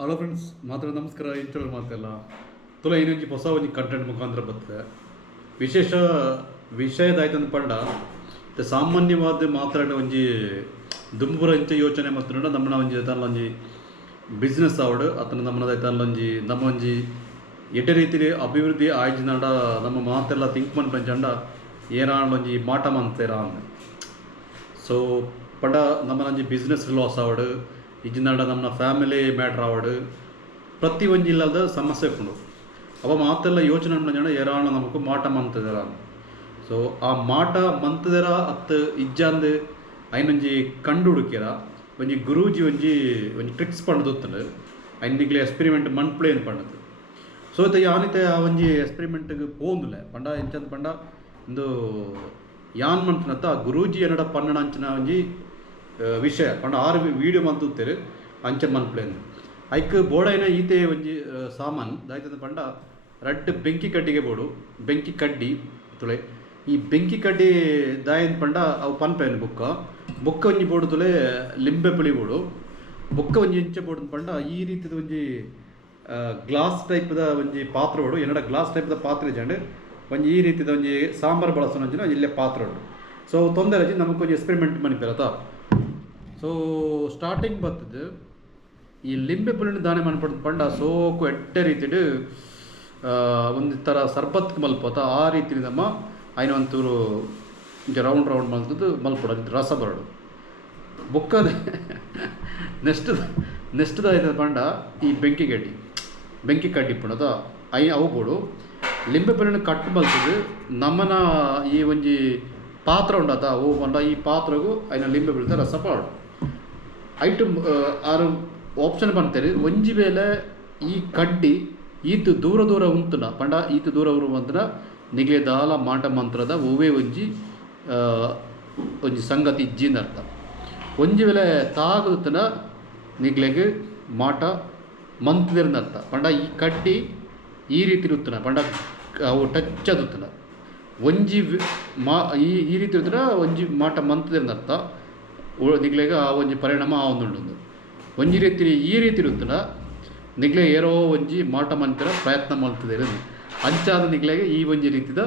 Hello friends, ಮಾತ್ರ ನಮಸ್ಕಾರ. ಇಂಚೋರು ಮಾತೆಲ್ಲ ತುಲ ಇನ್ನೊಂದು ಹೊಸ ಒಂದು ಕಂಟೆಂಟ್ ಮುಖಾಂತರ ಬರ್ತದೆ. ವಿಶೇಷ ವಿಷಯದಾಯ್ತಂದು ಪಂಡ ಸಾಮಾನ್ಯವಾದ ಮಾತಾಡೋ ಒಂಜಿ ದುಂಬುರ ಇಂಚ ಯೋಚನೆ ಮಾಡ್ತಾರ ನಮ್ಮನ್ನ ಒಂಜಿ ತನ್ನ ಒಂಜಿ ಬಿಸ್ನೆಸ್ ಆವಡು ಅತನ ನಮ್ಮನ ತನ್ನ ಒಂಜಿ ನಮ್ಮ ಒಂಜಿ ಎಡ್ಡೆ ರೀತಿಲಿ ಅಭಿವೃದ್ಧಿ ಆಯ್ಜಿನಾಡ ನಮ್ಮ ಮಾತೆಲ್ಲ ಥಿಂಕ್ ಮಾಡಿ ಪಂಚಂಡ ಏನಾಣ ಒಂಜಿ ಮಾಟ ಮಂತೇರ ಅಂದ. ಸೊ ಪಂಡ ನಮ್ಮನ ಒಂಜಿ ಬಿಸ್ನೆಸ್ ಲಾಸ್ ಆವಡು ಇಜಿನಾಡ ನಮ್ಮ ಫ್ಯಾಮಿಲಿ ಮ್ಯಾಟ್ರ್ ಆವಡು ಪ್ರತಿ ಒಂಜಿ ಇಲ್ಲದ ಸಮಸ್ಯೆ ಉಂಡು. ಅವ ಮಾತೆಲ್ಲ ಯೋಚನೆ ಜನ ಏರಾಣ ನಮಕು ಮಾಟ ಮಂತದರ. ಸೊ ಆ ಮಾಟ ಮಂತದರ ಅತ್ತು ಇಜ್ಜಂದು ಐನೊಂಜಿ ಕಂಡು ಹುಡುಕ್ಯಾರ ಒಂಜಿ ಗುರೂಜಿ ಒಂಜಿ ಟ್ರಿಕ್ಸ್ ಪಂಡದೊತ್ತಂಡು ಐನಿಗ್ಲೆ ಎಕ್ಸ್ಪೆರಿಮೆಂಟ್ ಮನ್ಪ್ಲೇನ್ ಪಂಡದು. ಸೊ ಇತ್ತ ಯಾನಿತೆ ಆ ಒಂಜಿ ಎಕ್ಸ್ಪೆರಿಮೆಂಟ್ಗೆ ಪೋಂದುಲೆ ಪಂಡ ಎಂಚಂದ ಪಂಡ ಇಂದು ಯಾನ್ ಮನ್ಪನತ್ತ ಆ ಗುರೂಜಿ ಏನಡ ಪನ್ನಡ ಅಂಚಿನ ಒಂಜಿ ವಿಷಯ ಪಂಡ 6 ವೀಡಿಯೋ ಮಂತುತ್ತೇರು ಅಂಚೆ ಮನ್ಪ್ಲೇನ್ ಐಕ್ ಬೋಡೈನ ಈತೆ ಒಂಜಿ ಸಾಮಾನು ದಾಯ್ತದ ಪಂಡ ರಡ್ಡ್ ಬೆಂಕಿ ಕಡ್ಡಿಗೆ ಬೋಡು ಬೆಂಕಿ ಕಡ್ಡಿ ತುಳೆ ಈ ಬೆಂಕಿ ಕಡ್ಡಿ ದಾಯನ್ ಪಂಡ ಅವು ಪನ್ಪೇನು ಬುಕ್ಕ ಒಂಜಿ ಬೋಡು ತುಳೆ ಲಿಂಬೆ ಪುಳಿ ಬೋಡು ಬುಕ್ಕ ಒಂಜಿ ಇಂಚೆ ಬೋಡು ಪಂಡ ಈ ರೀತಿದ ಒಂಜಿ ಗ್ಲಾಸ್ ಟೈಪ್ದ ಒಂಜಿ ಪಾತ್ರ ಬೋಡು ಏನಡ ಗ್ಲಾಸ್ ಟೈಪ್ದ ಪಾತ್ರೆ ಜಂಡು ಒಂಜಿ ಈ ರೀತಿದ ಒಂಜಿ ಸಾಂಬಾರು ಬಳಸೋನ ಇಲ್ಲೇ ಪಾತ್ರ ಉಂಟು. ಸೊ ತೊಂದರೆ ನಮಗೊಂದು ಎಕ್ಸ್ಪೆರಿಮೆಂಟ್ ಮನಿಪೇರತ್ತ. ಸೊ ಸ್ಟಾರ್ಟಿಂಗ್ ಬರ್ತದೆ ಈ ಲಿಂಬೆ ಪುಳಿನ ದಾನೆ ಮನ್ಪಡ್ದು ಪಂಡ ಸೋಕು ಎಡ್ಡೆ ರೀತಿಡು ಒಂದು ಥರ ಸರ್ಬತ್ಗೆ ಮಲ್ಪೋತ ಆ ರೀತಿ ನಮ್ಮ ಐನ ಒಂಚೂರು ರೌಂಡ್ ಮಲ್ತದ್ದು ಮಲ್ಪಡೋದು ರಸ ಬರೋಡು ಬುಕ್ಕದ ನೆಕ್ಸ್ಟ್ದಾಯ್ತದ ಪಂಡ ಈ ಬೆಂಕಿ ಕಡ್ಡಿ ಪುಣದ ಅವು ಬೋಡು ಲಿಂಬೆ ಪುಳಿನ ಕಟ್ಟು ಮಲ್ತದ್ದು ನಮ್ಮನ ಈ ಒಂಜಿ ಪಾತ್ರ ಉಂಡತ ಅವು ಪಂಡ ಈ ಪಾತ್ರಗೂ ಐನ ಲಿಂಬೆ ಪುಳಿದ ರಸ ಪಾಡು ಐಟಮ್ 6 ಆಪ್ಷನ್ ಬಂತೇರಿ. ಒಂಜಿ ವೇಳೆ ಈ ಕಡ್ಡಿ ಈತು ದೂರ ಉಂತುನ ಪಂಡ ಈತು ದೂರ ಉಂತುನ ನಿಗೆ ದಾಲ ಮಾಟ ಮಂತ್ರದ ಒವೇ ಒಂಜಿ ಸಂಗತಿ ಇಜ್ಜಿನ ಅರ್ಥ. ಒಂಜಿ ವೇಳೆ ತಾಗುತ್ತನ ನಿಗ್ಲೆಗೆ ಮಾಟ ಮಂತದಿರ್ನ ಅರ್ಥ ಪಂಡ ಈ ಕಡ್ಡಿ ಈ ರೀತಿ ಇರುತ್ತನ ಪಂಡ ಅವು ಟಚ್ ಅದುತ್ತನ ಒಂಜಿ ಈ ರೀತಿ ಇರುತ್ತನ ಒಂಜಿ ಮಾಟ ಮಂತದಿರ್ನ ಅರ್ಥ ನಿಗ್ಲೆಗೆ ಆ ಒಂಜಿ ಪರಿಣಾಮ ಆ ಒಂದುಂಡು. ಒಂಜಿ ರೀತಿ ಈ ರೀತಿ ಇರುತ್ತಲ್ಲ ನಿಗ್ಲೆ ಏರೋ ಒಂಜಿ ಮಾಟ ಮಂತರ ಪ್ರಯತ್ನ ಮಾಡ್ತದೆ ಇರೋದು ಅಂಚಾದ ನಿಗ್ಲೆಗೆ ಈ ಒಂಜಿ ರೀತಿದ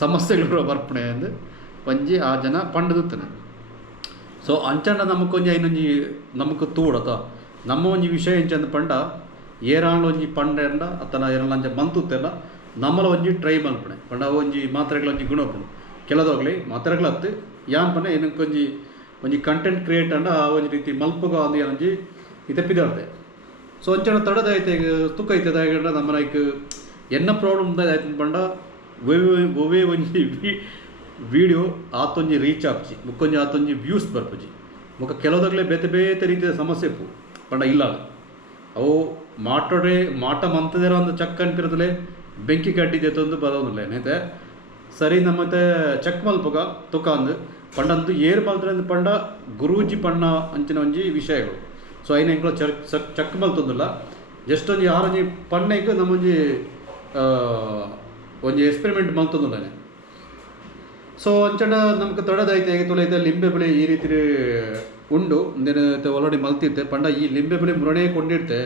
ಸಮಸ್ಯೆಗಳು ಬರ್ಪಣೆ ಅಂದು ಒಂಜಿ ಆ ಜನ ಪಂಡದುತ್ತಾನೆ. ಸೊ ಅಂಚಂಡ ನಮಕೊಂಜಿ ಐನೊಂಜಿ ನಮಕ್ ತೂಡತ ನಮ್ಮ ಒಂಜಿ ವಿಷಯ ಎಂಚಂದ ಪಂಡ ಏರಾಣ ಒಂಜಿ ಪಂಡ ಅತನ ಏರಲ್ಲ ಅಂಚ ಮಂತುತ್ತೆಲ್ಲ ನಮ್ಮಲ ಒಂಜಿ ಟ್ರೈ ಮಲ್ಪಣೆ ಪಂಡ ಒಂಜಿ ಮಾತ್ರೆಗಳ ಒಂಜಿ ಗುಣಪಣೆ ಕೆಲದೋಗ್ಲಿ ಮಾತ್ರೆಗಳತ್ತು ಯಾನ್ ಪಂಡ ಏನಕ್ಕೊಂಜಿ ಒಂಜಿ ಕಂಟೆಂಟ್ ಕ್ರಿಯೇಟ್ ಅಂಡ ಆ ಒಂಜಿ ರೀತಿ ಮಲ್ಪಗ ಅಂದು ಏನೊಂಜಿ ಇತಪ್ಪಿದಾಡ್ದೆ. ಸೊ ಅಂಚನ ತಡದೈತೆ ತುಕ್ಕ ಐತದ ನಮ್ಮನ ಐಕ್ ಎನ್ನ ಪ್ರಾಬ್ಲಮ್ ಆಯ್ತು ಪಂಡ ಒವೇ ಒಂಜಿ ವೀಡಿಯೋ ಆತೊಂಜಿ ರೀಚ್ ಆಪ್ಜಿ ಮುಕ್ಕೊಂಜಿ ಆತೊಂಜಿ ವ್ಯೂಸ್ ಬರ್ಪುಜಿ ಮುಖ ಕೆಲವುದಾಗಲೇ ಬೇತೆ ರೀತಿಯ ಸಮಸ್ಯೆ ಪು ಪಂಡ ಇಲ್ಲ ಅವು ಮಾಟ ಮಂತದೇರ ಒಂದು ಚಕ್ ಅನ್ಪಿರೋದಲೇ ಬೆಂಕಿ ಕಡ್ಡಿದೆ ತಂದು ಬರೋದಿಲ್ಲ ಏನೈತೆ ಸರಿ ನಮ್ಮತ್ತೆ ಚೆಕ್ ಮಲ್ಪಗ ತುಕ ಅಂದು ಪಂಡಂದು ಏರ್ ಮಲ್ತಂದು ಪಂಡ ಗುರೂಜಿ ಪಣ್ಣ ಅಂಚಿನ ಒಂಜಿ ವಿಷಯಗಳು. ಸೊ ಐನ ಎಂಕ್ಲ ಚಕ್ ಮಲ್ತೊಂದಿಲ್ಲ ಜಸ್ಟ್ ಒಂಜಿ ಆರೊಂಜಿ ಪಣ್ಣೆಗ್ ನಮ್ಮೊಂಜಿ ಒಂಜಿ ಎಕ್ಸ್ಪೆರಿಮೆಂಟ್ ಮಲ್ತೊಂದಿಲ್ಲ. ಸೊ ಅಂಚಂಡ ನಮ್ಗೆ ತಡದೈತೆ ತುಳೈತೆ ಲಿಂಬೆ ಬೆಳೆ ಈ ರೀತಿ ಉಂಡು ಇಂದೇನೈತೆ ಆಲ್ರೆಡಿ ಮಲ್ತಿರ್ತೆ ಪಂಡ ಈ ಲಿಂಬೆ ಬೆಳೆ ಮುರಣೆ ಕೊಂಡಿರ್ತೆ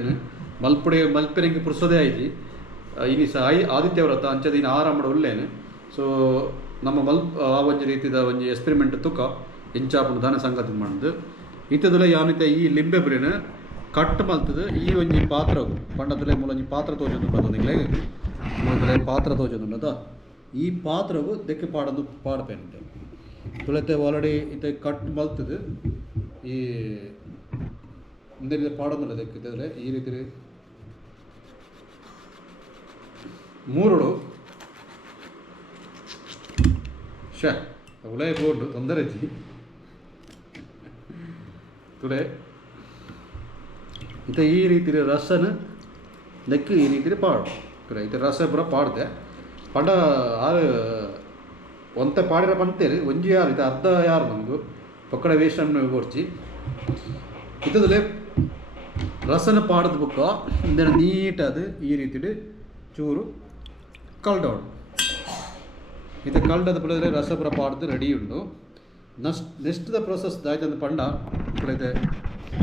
ಮಲ್ಪೆನಿಗೆ ಪುರ್ಸೋದೇ ಆಯ್ತು ಇನ್ನು ಸಹ ಆದಿತ್ಯ ವ್ರತ ಅಂಚದ ಇನ್ನು ಆರಾಮ ಉಳ್ಳೇನು. ಸೊ ನಮ್ಮ ಆ ಒಂಜಿ ರೀತಿದ ಒಂಜಿ ಎಕ್ಸ್ಪೆರಿಮೆಂಟ್ ತುಕ ಇಂಚಾಪನ ದಾನ ಸಂಗತಿ ಮಾಡಿದ್ದು ಇತ್ತದಲ್ಲ ಯಾನಿತ ಈ ಲಿಂಬೆ ಬೆಳೆನ ಕಟ್ ಮಲ್ತದು ಈ ಒಂಜಿ ಪಾತ್ರವು ಪಂಡದಲ್ಲೇ ಮೂಲೊಂಜಿ ಪಾತ್ರ ತೋಜೊಂದು ಬರ್ತದೆ ಮೂಲದಲ್ಲೇ ಪಾತ್ರ ತೋಜೊಂದುಂಡದ ಈ ಪಾತ್ರವು ದೆಕ್ಕೆ ಪಾಡಪೇನುಂಟೆ ತುಳತೆ ಆಲ್ರೆಡಿ ಇತ್ತೆ ಕಟ್ ಮಲ್ತದು ಈ ಇಂದ ಪಾಡೋದಿಲ್ಲ ದೆಕ್ಕಿದ್ರೆ ಈ ರೀತಿ 3 ಉಳೇ ಬೋರ್ಡು ತೊಂದರೆ ತುಳೆ ಇತ ಈ ರೀತಿ ರಸನ ನೆಕ್ಕು ಈ ರೀತಿ ಪಾಡು ಇತ ರಸ ಪೂರ ಪಾಡ್ದೆ ಪಂಡ ಆರು ಒಂತೆ ಪಾಡಿರ ಪಂತೇರಿ ಒಂಜಿ ಯಾರು ಇದು ಅರ್ಧ ಯಾರು ನಮಗೂ ಪಕ್ಕಡ ವೇಷನ್ನು ಕೊರ್ಚಿ ಇತ್ತದಲ್ಲೇ ರಸನ ಪಾಡದ ಬುಕ್ಕ ಇಂದೇನು ನೀಟಾದ ಈ ರೀತಿ ಚೂರು ಕಲ್ಡೋಡು ಇದು ಕಲ್ಡದ ಪಡೆದರೆ ರಸಪುರ ಪಾಡ್ದು ರೆಡಿ ಉಂಡು. ನೆಕ್ಸ್ಟ್ ದ ಪ್ರೊಸೆಸ್ ದಾಯ್ತಂದು ಪಂಡ ಇಪ್ಪಡೈತೆ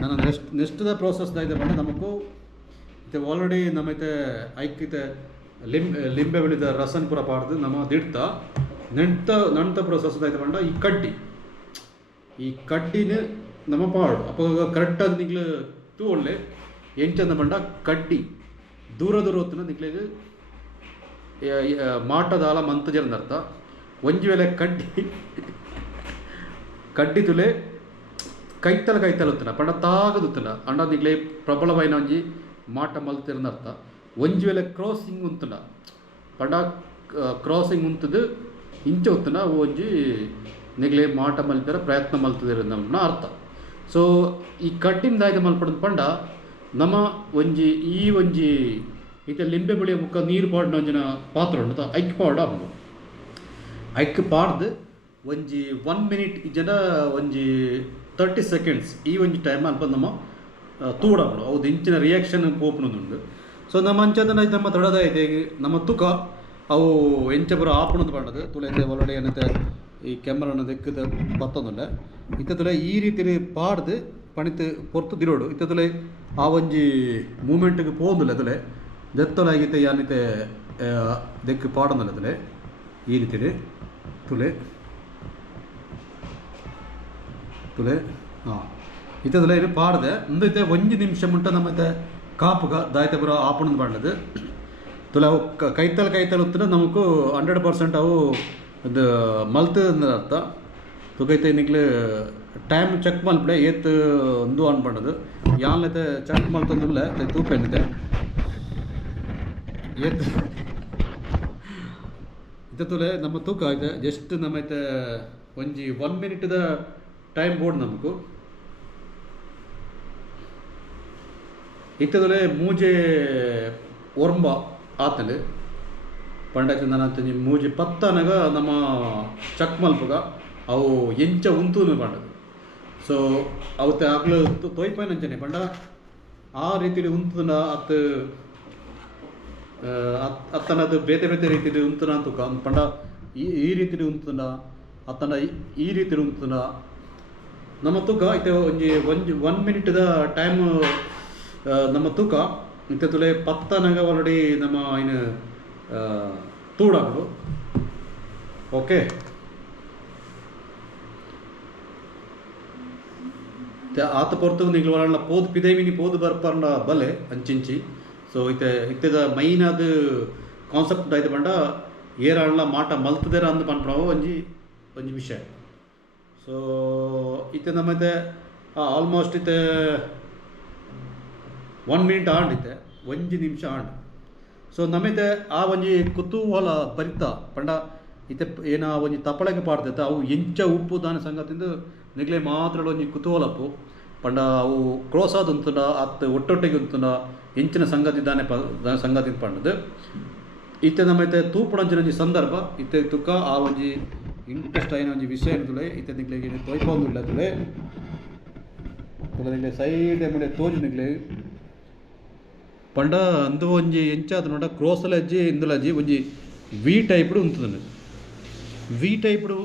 ನಾನು ನೆಕ್ಸ್ಟ್ ಪ್ರೋಸೆಸ್ ಇದೆ ಬಂಡ ನಮಗೂ ಇದು ಆಲ್ರೆಡಿ ನಮ್ಮೈತೆ ಐಕ್ಕಿತೆ ಲಿಂಬೆ ಬೆಳೆದ ರಸನ್ ಪೂರ ಪಾಡ್ದು ನಮ್ಮ ದಿಡ್ತ ನಂತ ಪ್ರೋಸೆಸ್ ಇದೆ ಬಂಡ ಈ ಕಡ್ಡಿನ ನಮ್ಮ ಪಾಡು ಅಪ್ಪ ಕರೆಕ್ಟಾಗಿ ನಿಗ್ಲು ತೂಳ್ಳೆ ಎಂಚಂದ ಬಂಡ ಕಡ್ಡಿ ದೂರ ಹೊತ್ತಿನ ನಿಗ್ಲಿಗೆ ಮಾಟದಾಲ ಮಂತ ಜರಂದರ್ಥ ಒಂಜಿ ವೇಳೆ ಕಡ್ಡಿ ತುಲೆ ಕೈತಲ ಹೊತ್ತಿನ ಪಂಡ ತಾಗದುತ್ತಿನ ಅಂಡ ನಿಗ್ಲೆ ಪ್ರಬಲವೈನ ಒಂಜಿ ಮಾಟ ಮಲ್ತಿರಂದರ್ಥ ಒಂಜಿ ವೇಳೆ ಕ್ರಾಸಿಂಗ್ ಉಂತುಂಡ ಪಂಡ ಕ್ರಾಸಿಂಗ್ ಉಂತದು ಇಂಚೆ ಹೊತ್ತಿನ ಒಂಜಿ ನಿಗ್ಲೆ ಮಾಟ ಮಲ್ತಿರ ಪ್ರಯತ್ನ ಮಲ್ತದಿರಂದ ಅರ್ಥ. ಸೊ ಈ ಕಡ್ಡಿನ ದಾಯ್ದ ಮಲ್ಪಡೋದು ಪಂಡ ನಮ್ಮ ಒಂಜಿ ಈತ ಲಿಂಬೆ ಬೆಳೆಯ ಮುಖ ನೀರು ಪಾಡಿನ ಒಂಜಿನ ಪಾತ್ರ ಉಂಟು ಐಕ್ ಪಾಡು ಆಗ್ಬೋದು ಐಕ್ ಪಾಡ್ದು ಒಂಜಿ 1 minute ಜನ ಒಂಜಿ 30 seconds ಈ ಒಂಜಿ ಟೈಮ್ ಅಲ್ಪ ನಮ್ಮ ತೂಡಾಪಡು ಅವ್ದು ಇಂಚಿನ ರಿಯಾಕ್ಷನ್ ಪೋಪುನದುಂಡು. ಸೊ ನಮ್ಮ ಅಂಚದನ ನಮ್ಮ ತಡದೈತೆ ನಮ್ಮ ತುಕ ಅವು ಎಂಚ ಬರೋ ಆಪಣದು ಪಂಡದು ತುಳೈತೆ ಒಳಗಡೆ ಏನೈತೆ ಈ ಕ್ಯಾಮ್ರಾನ ದೆಕ್ಕದ ಬತ್ತೊಂದುಂಡ ಇತ್ತದಲೆ ಈ ರೀತಿ ಪಾಡ್ದು ಪಣಿತು ಪೊರ್ತು ದಿರೋಡು ಇತ್ತದಲೆ ಆ ಒಂಜಿ ಮೂಮೆಂಟ್ಗೆ ಪೋಂದುಲ್ಲ ಅದಲೆ ದೆತ್ತಲಾಗಿತ್ತೆ ಯಾನಿತೆ ದೆಕ್ಕು ಪಾಡೋದಲ್ಲ ಅದಲೆ ಈ ರೀತಿ ತುಲೆ ಹಾಂ ಇತ್ತದಲೆ ಇದು ಪಾಡ್ದೆ ಮುಂದೈತೆ 1 ನಿಮಿಷ ಮುಂಟ ನಮ್ಮೈತೆ ಕಾಪುಗ ದಾಯ್ತೆ ಬರೋ ಆಪಣದ ಪಾಡ್ಲದು ತುಲೆ ಅವು ಕೈತಲ್ ಉತ್ತಿನ ನಮಗೂ 100% ಅವು ಅದು ಮಲ್ತದ ಅರ್ಥ ತುಗೈತೆ ನಿಗ್ಲು ಟೈಮ್ ಚೆಕ್ ಮಲ್ಪಡೆ ಏತ್ ಒಂದು ಆನ್ ಮಾಡೋದು ಯಾನೈತೆ ಚೆಕ್ ಮಲ್ತಂದಿಲ್ಲ ತೂಪ ಏನಿದೆ ಏತ್ ಇತ್ತಲೆ ನಮ್ಮ ತೂಕ ಐತೆ ಜಸ್ಟ್ ನಮ್ಮೈತೆ ಒಂಜಿ 1 minute ಟೈಮ್ ಬೋರ್ಡ್ ನಮಗೂ ಇತ್ತದಲೆ ಮೂಜೆ ಒರ್ಂಬ ಆತಲೆ ಪಂಡಕ್ಕೆ ನನ್ನ ಮೂಜಿ ಪತ್ತನಗ ನಮ್ಮ ಚಕ್ ಮಲ್ಪಗ ಅವು ಎಂಚ ಉಂತೂನು ಪಂಡದು. ಸೊ ಅವತ್ತೆ ಆಗ್ಲು ತೊಯ್ಪೈನಂಚನೆ ಪಂಡ ಆ ರೀತಿಲಿ ಉಂತುನ ಅತ್ತನದು ಬೇತೆ ರೀತಿಲಿ ಉಂತುನ ಅಂತುಕ ಪಂಡ ಈ ರೀತಿಲಿ ಉಂತುನ ಅತ್ತನ ಈ ರೀತಿಲಿ ಉಂತುನ ನಮ್ಮ ತೂಕ ಐತೆ ಒಂಜಿ 1 minute ಟೈಮ್ ನಮ್ಮ ತೂಕ ಇಂಥ ತುಲೆ ಪತ್ತನಗ ಆಲ್ರೆಡಿ ನಮ್ಮ ಇನ್ನು ತೂಡಾಗಳು ಓಕೆ ಆತ ಪೊರ್ತು ನಿಗ್ಲು ಒಳ ಪೋದು ಪಿದೈಮಿನಿ ಪೋದು ಬರ್ಪಂಡ ಬಲೆ ಅಂಚಿಂಚಿ. ಸೊ ಇತ್ತದ ಮೈನ್ ಅದು ಕಾನ್ಸೆಪ್ಟ್ ಆಯ್ತು ಪಂಡ ಏರಾಳ ಮಾಟ ಮಲ್ತದೇರ ಅಂದು ಪನ್ಪಡವ ಒಂಜಿ ವಿಷಯ. ಸೊ ಇತ್ತೆ ನಮ್ಮತ್ತೆ ಆಲ್ಮೋಸ್ಟ್ ಇತ್ತೆ 1 minute ಆಂಡಿತ್ತೆ 1 ನಿಮಿಷ ಆಂಡ್. ಸೊ ನಮ್ಮೈತೆ ಆ ಒಂಜಿ ಕುತೂಹಲ ಭರಿತ ಪಂಡ ಇತ್ತೆ ಏನ ಒಂಜಿ ತಪ್ಪಳಗೆ ಪಾಡ್ತೈತೆ ಅವು ಎಂಚ ಉಪ್ಪು ದಾನ ಸಂಗತಿಂದು ನಿಗ್ಲೆ ಮಾತ್ರ ಒಂಜಿ ಕುತೂಹಲಪ್ಪು ಪಂಡ ಅವು ಕ್ರೋಸ್ ಆದ ಉಂತುಂಡ ಅತ್ತು ಒಟ್ಟೊಟ್ಟಿಗೆ ಉಂತುಂಡ ಎಂಚಿನ ಸಂಗತಿ ಸಂಗತಿ ಪಂಡದು ಇತ್ತೆ ನಮ್ಮೈತೆ ತೂಪುಣಂಚಿನ ಸಂದರ್ಭ ಇತ್ತೆ ತುಕ ಆ ಒಂಜಿ ಇಂಟ್ರೆಸ್ಟ್ ಆಯ್ನ ಒಂಜಿ ವಿಷಯ ಇರ್ತದೆ ಇತ್ತೆ ನಿಗ್ಲೆಗೆ ತೊಯ್ಪೊಂದುಲ್ಲ ತುಳೆ ನಿಗ್ಲೆ ಸೈಡ್ ಮೇಲೆ ತೋಜು ನಿಗ್ಲೆ ಪಂಡ ಅಂದು ಒಂಜಿ ಎಂಚಾದ ನೋಡ ಕ್ರೋಸಲಜ್ಜಿ ಇಂದುಲಜ್ಜಿ ಒಂಜಿ ವಿ ಟೈಪ್ಡು ಉಂತುಂಡು ವಿ ಟೈಪ್ಡು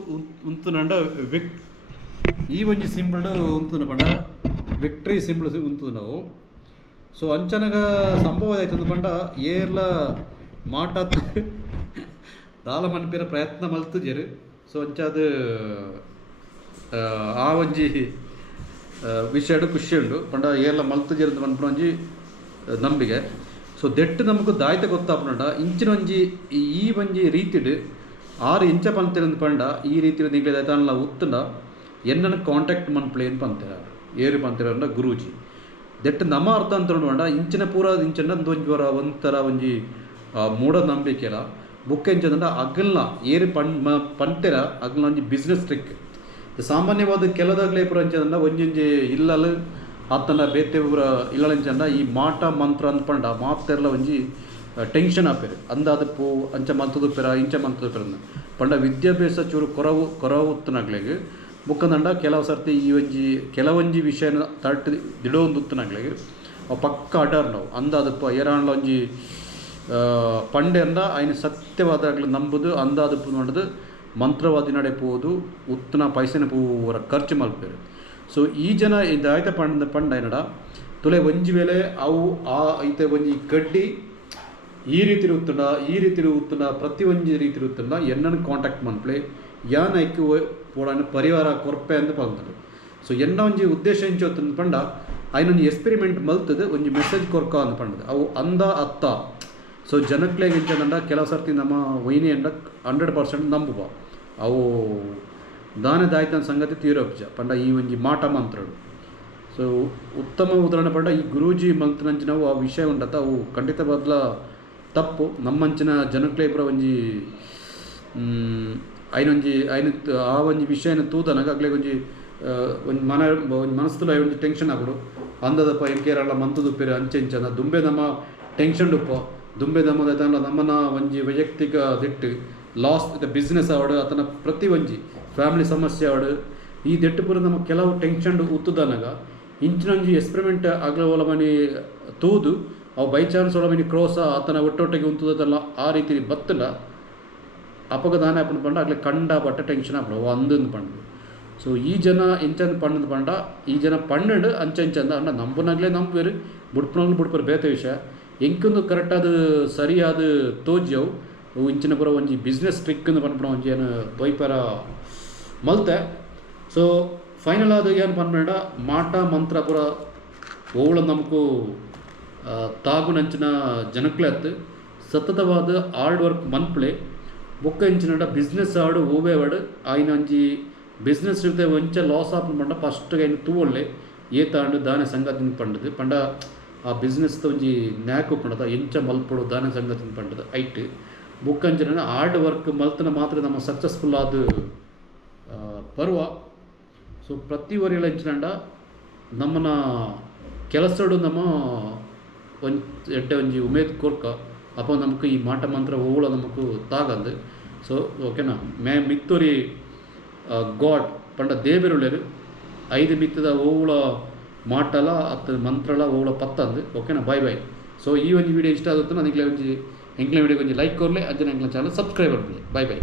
ಉಂತುನಂಡ ಈ ಒಂಜಿ ಸಿಂಬಲ್ ಉಂತುನ ಪಂಡ ವಿಕ್ಟ್ರಿ ಸಿಂಬಲ್ ಉಂತುದು ನಾವು. ಸೊ ಅಂಚನಗ ಸಂಭವ ಆಯ್ತಂದು ಪಂಡ ಏರ್ಲ ಮಾಟತ್ ದಾಲ ಮನ್ಪಿರ ಪ್ರಯತ್ನ ಮಲ್ತುಜೆರು. ಸೊ ಅಂಚಾದ ಆ ಒಂಜಿ ವಿಷಯಡು ಖುಷಿ ಉಂಡು ಪಂಡ ಏರ್ಲ ಮಲ್ತುಜೆರು ಮನ್ಪುನ ಒಂಜಿ ನಂಬಿಕೆ. ಸೊ ದೆಟ್ಟು ನಮಗೂ ದಾಯ್ತ ಗೊತ್ತಾಪುಂಡ ಇಂಚಿನ ಒಂಜಿ ಈ ಒಂಜಿ ರೀತಿಡ್ ಆರು ಇಂಚ ಪಂತಿರಂದು ಪಂಡ ಈ ರೀತಿ ನಿಗ್ಲೆ ದಾಯ್ತಾನಲ್ಲ ಉತ್ತುಂಡ ಎನ್ನನ್ನು ಕಾಂಟ್ಯಾಕ್ಟ್ ಮನ್ಪ್ಲೇನ್ ಪಂತಿರ ಏರು ಪಂತಿರ ಗುರೂಜಿ ದೆಟ್ಟು ನಮ್ಮ ಅರ್ಥ ಅಂತ ಪಂಡ ಇಂಚಿನ ಪೂರ ಇಂಚಂಡ ಒಂಜಿ ಒಂಥರ ಒಂಜಿ ಮೂಢನಂಬಿಕೆಲ ಬುಕ್ ಎಂಚಂದ ಅಗಲ್ನ ಏರು ಪಂತೆರ ಅಗಲ್ನ ಒಂಜಿ ಬಿಸ್ನೆಸ್ ಟ್ರಿಕ್ ಸಾಮಾನ್ಯವಾದ ಕೆಲದಾಗಲೇ ಪುರ ಅಂಚಂದ ಒಂಜೊಂಜಿ ಇಲ್ಲಲು ಆತನ ಬೇತೆ ಊರ ಇಲ್ಲಂಚಂದ ಈ ಮಾಟ ಮಂತ್ರ ಅಂದ್ಪಂಡ ಮಾತೆರ್ಲ ಒಂಜಿ ಟೆನ್ಷನ್ ಆಪೇರು ಅಂದಾದ ಪೂ ಅಂಚ ಮಂತದುಪ್ಪೆರ ಇಂಚ ಮಂತದುಪ್ಪೆರ ಪಂಡ ವಿದ್ಯಾಭ್ಯಾಸ ಚೂರು ಕೊರವುತ್ತನಾಗ್ಲಿಗೆ ಬುಕ್ಕಂದಂಡ ಕೆಲವು ಸರ್ತಿ ಈ ಕೆಲವೊಂಜಿ ವಿಷಯನ ತಟ್ಟು ದಿಡೋಂದುತ್ತನಾಗ್ಲಿಗೆ ಅವು ಪಕ್ಕ ಅಡಾರ್ ನಾವು ಅಂದಾದಪ್ಪ ಏರಾಣ್ಲ ಒಂಜಿ ಪಂಡೆ ಅಂದ ಆಯ್ನ ಸತ್ಯವಾದಾಗ್ಲಿ ನಂಬುದು ಅಂದಾದಪ್ಪು ನೋಡೋದು ಮಂತ್ರವಾದಿ ನಡೆಪೋದು ಉತ್ತನ ಪೈಸೆನ ಪೂರ ಖರ್ಚು ಮಲ್ಪೇರು. ಸೊ ಈ ಜನ ಇದಾಯ್ತ ಪಂಡ ಏನಡ ತುಲೆ ಒಂಜಿ ವೇಳೆ ಅವು ಆ ಐತೆ ಒಂಜಿ ಗಡ್ಡಿ ಈ ರೀತಿ ಉತ್ತುಂಡ ಪ್ರತಿ ಒಂಜಿ ರೀತಿ ಉತ್ತುಂಡ ಎನ್ನನ್ನು ಕಾಂಟ್ಯಾಕ್ಟ್ ಮನ್ಪ್ಲೆ ಯಾನ್ ಐಕ್ಕು ಪೋಡಾನ ಪರಿವಾರ ಕೊರ್ಪೆ ಅಂತ ಪಂತಾರೆ. ಸೊ ಎನ್ನ ಒಂಜಿ ಉದ್ದೇಶ ಎಂಚ ಹೊತ್ತಂದು ಪಂಡ ಐನೊಂದು ಎಕ್ಸ್ಪೆರಿಮೆಂಟ್ ಮಲ್ತದೆ ಒಂಜಿ ಮೆಸೇಜ್ ಕೊರ್ಕ ಅಂತ ಪಂಡದು ಅವು ಅಂದ ಅತ್ತ. ಸೊ ಜನಕ್ಲೆಗೆ ಎಂಚಂದ ಕೆಲವು ಸರ್ತಿ ನಮ್ಮ ವೈನಿ ಅಂಡ 100% ನಂಬುವ ಅವು ದಾನದಾಯ್ತನ ಸಂಗತಿ ತೀರೋಪ್ಜ ಪಂಡ ಈ ಒಂಜಿ ಮಾಟ ಮಂತ್ರಡು. ಸೊ ಉತ್ತಮ ಉದಾಹರಣೆ ಪಂಡ ಈ ಗುರೂಜಿ ಮಲ್ತನಂಚಿನವು ಆ ವಿಷಯ ಉಂಡತ ಅವು ಖಂಡಿತ ಬದಲ ತಪ್ಪು. ನಮ್ಮಂಚಿನ ಜನಕ್ಲೆ ಇಬ್ಬರ ಒಂಜಿ ಐನ ಆ ಒಂಜಿ ವಿಷಯನ ತೂದನಾಗ ಅಗ್ಲೆ ಒಂಜಿ ಒಂದು ಮನಸ್ಸುಲ ಒಂಜಿ ಟೆನ್ಷನ್ ಆಗುಡು ಅಂದದಪ್ಪ ಎಂಕೇರಲ್ಲ ಮಂತದುಪ್ಪೇರು ಅಂಚೆ ಇಂಚಂದ ದುಂಬೆ ನಮ್ಮ ಟೆನ್ಷನ್ ಉಪ್ಪ ದುಂಬೆ ನಮ್ಮದ ನಮ್ಮನ ಒಂಜಿ ವೈಯಕ್ತಿಕ ದಿಟ್ಟು ಲಾಸ್ ಬಿಸ್ನೆಸ್ ಆವಡು ಅತನ ಪ್ರತಿ ಒಂಜಿ ಫ್ಯಾಮಿಲಿ ಸಮಸ್ಯೆ ಆವಡು ಈ ದಿಟ್ಟು ಪೂರ ನಮ್ಮ ಕೆಲವು ಟೆನ್ಷನ್ ಉತ್ತುದನಾಗ ಇಂಚಿನೊಂಜಿ ಎಕ್ಸ್ಪೆರಿಮೆಂಟ್ ಆಗ್ಲ ಒಲ ಮನಿ ತೂದು ಅವು ಬೈ ಚಾನ್ಸ್ ಒಳ ಮನಿ ಕ್ರೋಸ ಆತನ ಒಟ್ಟೊಟ್ಟಿಗೆ ಉಂತುದಲ್ಲ ಆ ರೀತಿ ಬತ್ತಲ್ಲ ಅಪಗದಾನ ಆಪಣ ಪಂಡ ಆಗ್ಲೇ ಕಂಡ ಬಟ್ಟ ಟೆನ್ಷನ್ ಆಪಡ ಅಂದಂದು ಪಂಡು. ಸೊ ಈ ಜನ ಇಂಚಂದು ಪಣ್ಣದು ಪಂಡ ಈ ಜನ ಪಣ್ಣು ಅಂಚಂದ ಅಂಡ ನಂಬುನಾಗ್ಲೇ ನಂಬುವೇರು ಬುಡ್ಪುರು ಬೇತೆ ವಿಷಯ ಎಂಕೊಂದು ಕರೆಕ್ಟಾದ ಸರಿಯಾದ ತೋಜ್ಯವು ಇಂಚಿನ ಪುರ ಒಂಜಿ ಬಿಸ್ನೆಸ್ ಟ್ರಿಕ್ ಅಂತ ಪನ್ಪಡ ಒಂಜಿ ಏನು ತೊಯ್ಪರ ಮಲ್ತೆ. ಸೊ ಫೈನಲ್ ಆದ ಏನು ಪನ್ಬೇಡ ಮಾಟ ಮಂತ್ರ ಪುರ ಓವಳ ನಮಕು ತಾಗುನಂಚಿನ ಜನಕ್ಲೆ ಹತ್ತು ಸತತವಾದ ಹಾರ್ಡ್ ವರ್ಕ್ ಮನ್ಪ್ಲೆ ಬೊಕ್ಕ ಇಂಚಿನ ಬಿಸ್ನೆಸ್ ಆಡು ಓವೇ ಆಡು ಆಯ್ನ ಒಂಜಿ ಬಿಸ್ನೆಸ್ ಇರ್ತೆ ಒಂಚ ಲಾಸ್ ಆಪನ್ ಪಂಡ ಫಸ್ಟ್ಗೆ ಐನು ತೂವೊಳ್ಳೆ ಏತಾಂಡು ದಾನೆ ಸಂಗತಿನ ಪಂಡದು ಪಂಡ ಆ ಬಿಸ್ನೆಸ್ ಒಂಜಿ ನ್ಯಾಕು ಪಂಡದ ಎಂಚ ಮಲ್ಪಡು ದಾನೆ ಸಂಗತಿನ ಪಂಡದು ಐಟ್ ಬುಕ್ಕಂಚಿನ ಹಾರ್ಡ್ ವರ್ಕ್ ಮಲ್ತನ ಮಾತ್ರ ನಮ್ಮ ಸಕ್ಸಸ್ಫುಲ್ ಆದ ಪರ್ವ. ಸೊ ಪ್ರತಿ ವರಿಯಲ್ಲ ಎಂಚಿನಂಡ ನಮ್ಮನ ಕೆಲಸಡು ನಮ್ಮ ಎಡ್ಡೆ ಒಂಜಿ ಉಮೇದ್ ಕೋರ್ಕ ಅಪ್ಪ ನಮಕ್ ಈ ಮಾಟ ಮಂತ್ರ ಓವಳ ನಮಕ್ ತಾಗಂದು. ಸೊ ಓಕೆನಾ ಮಿತ್ತೊರಿ ಗಾಡ್ ಪಂಡ ದೇಬೇರುಳ್ಳೇರು 5 ಮಿತ್ತದ ಓವಳ ಮಾಟಲ ಅತ್ತ ಮಂತ್ರಲ ಓವಳ ಪತ್ತಂದು. ಓಕೆನಾ ಬಾಯ್ ಬಾಯ್. ಸೊ ಈ ಒಂದು ವಿಡಿಯೋ ಇಷ್ಟ ಆಗುತ್ತೆ ನನಗೆ ಒಂಜಿ ಎಂಕ್ಲೆ ವಿಡಿಯೋಗೆ ಒಂಜಿ ಲೈಕ್ ಕೊರಲೆ ಅಂಚನೆ ಎಂಕ್ಲ ಚಾನಲ್ ಸಬ್ಸ್ಕ್ರೈಬ್ ಆಗಲಿ. ಬಾಯ್ ಬಾಯ್.